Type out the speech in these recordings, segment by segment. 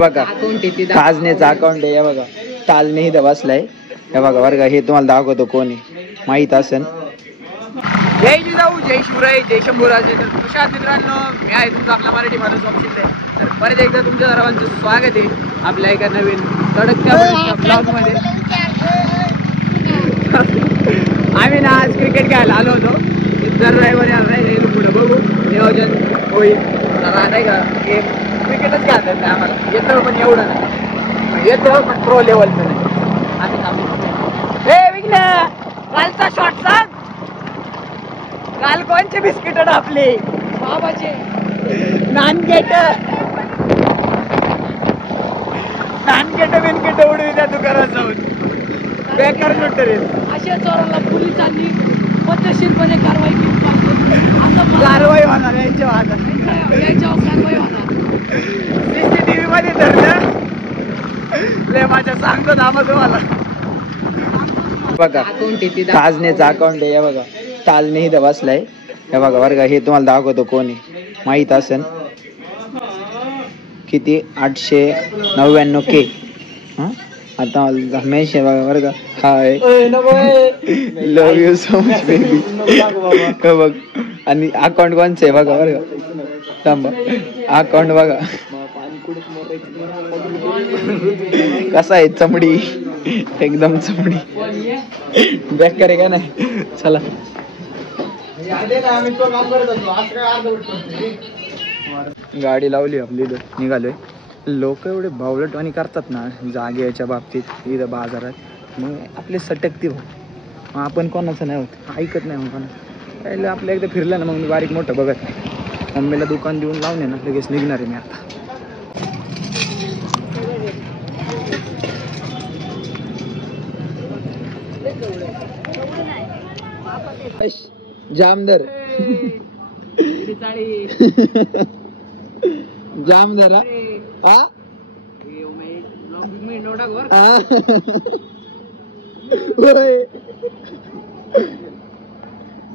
बघा ताजनेचा अकाउंट आहे. हे बघा ताजने इथं बसलाय. हे बघा बरं का, हे तुम्हाला दाखवतो कोण आहे माहित असेल. जय जिजाऊ, जय शिवराय, जय शंभूराजे. तर नमस्कार मित्रांनो, मी आहे तुमचा आपला मराठी माणूस शिंदे. तर परत एकदा तुमच्या सर्वांचं स्वागत आहे आपल्या एका नवीन तडकत्या ब्लॉग मध्ये. आम्ही ना आज क्रिकेट खेळायला आलो होतो. दर रविवारी आलो पुढे बघू नियोजन होईल. नाही का गेम क्रिकेटच खेळता येत आम्हाला. येतं पण एवढं नाही, येतं पण प्रो लेवलचं नाही. आम्ही विघ्न कालचा शॉट सांग. काल कोणचे बिस्किट आपले बाबाचे नानकेट बिनकेट उडवी त्या दुकानात जाऊन बेकार लुटरे. अशा चोराला पोलिसांनी पद्धतशीरपणे कारवाई केली पाहिजे. कारवाई होणार याच्यावर कारवाई होणार. सीसीटीव्ही मध्ये धरलं ले माझ्या सांगतो नामा तुम्हाला. बघा ताजनेचा अकाउंट आहे. हे बघा ताजने इथं बसलाय. हे बघा बरं का, हे तुम्हाला दाखवतो कोण आहे माहित असेल. किती 899K. आता हमेशा बघा बरं का. हाय लव यू सो मच बेबी. बघ आणि अकाउंट कोणचं आहे बघा बरं का. थांबा अकाउंट बघा कसा आहे. चमडी एकदम चमडी बेकार आहे का नाही. चला गाडी लावली आपली निघालोय. लोक एवढे बावलटवाणी करतात ना जागेच्या बाबतीत इथं बाजारात. मग आपले सटकते भाऊ. आपण कोणाचं नाही होत, ऐकत नाही मग कोणा पहिले आपल्या एकदा फिरलं ना मग मी बारीक मोठं बघत नाही. मम्मीला दुकान देऊन लावणे ना लगेच निघणार आहे मी आता. जामदर जामदर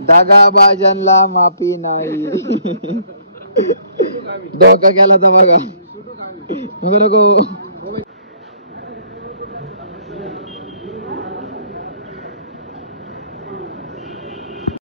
दगाबाजांना माफी नाही. धोका केला तर बघा नको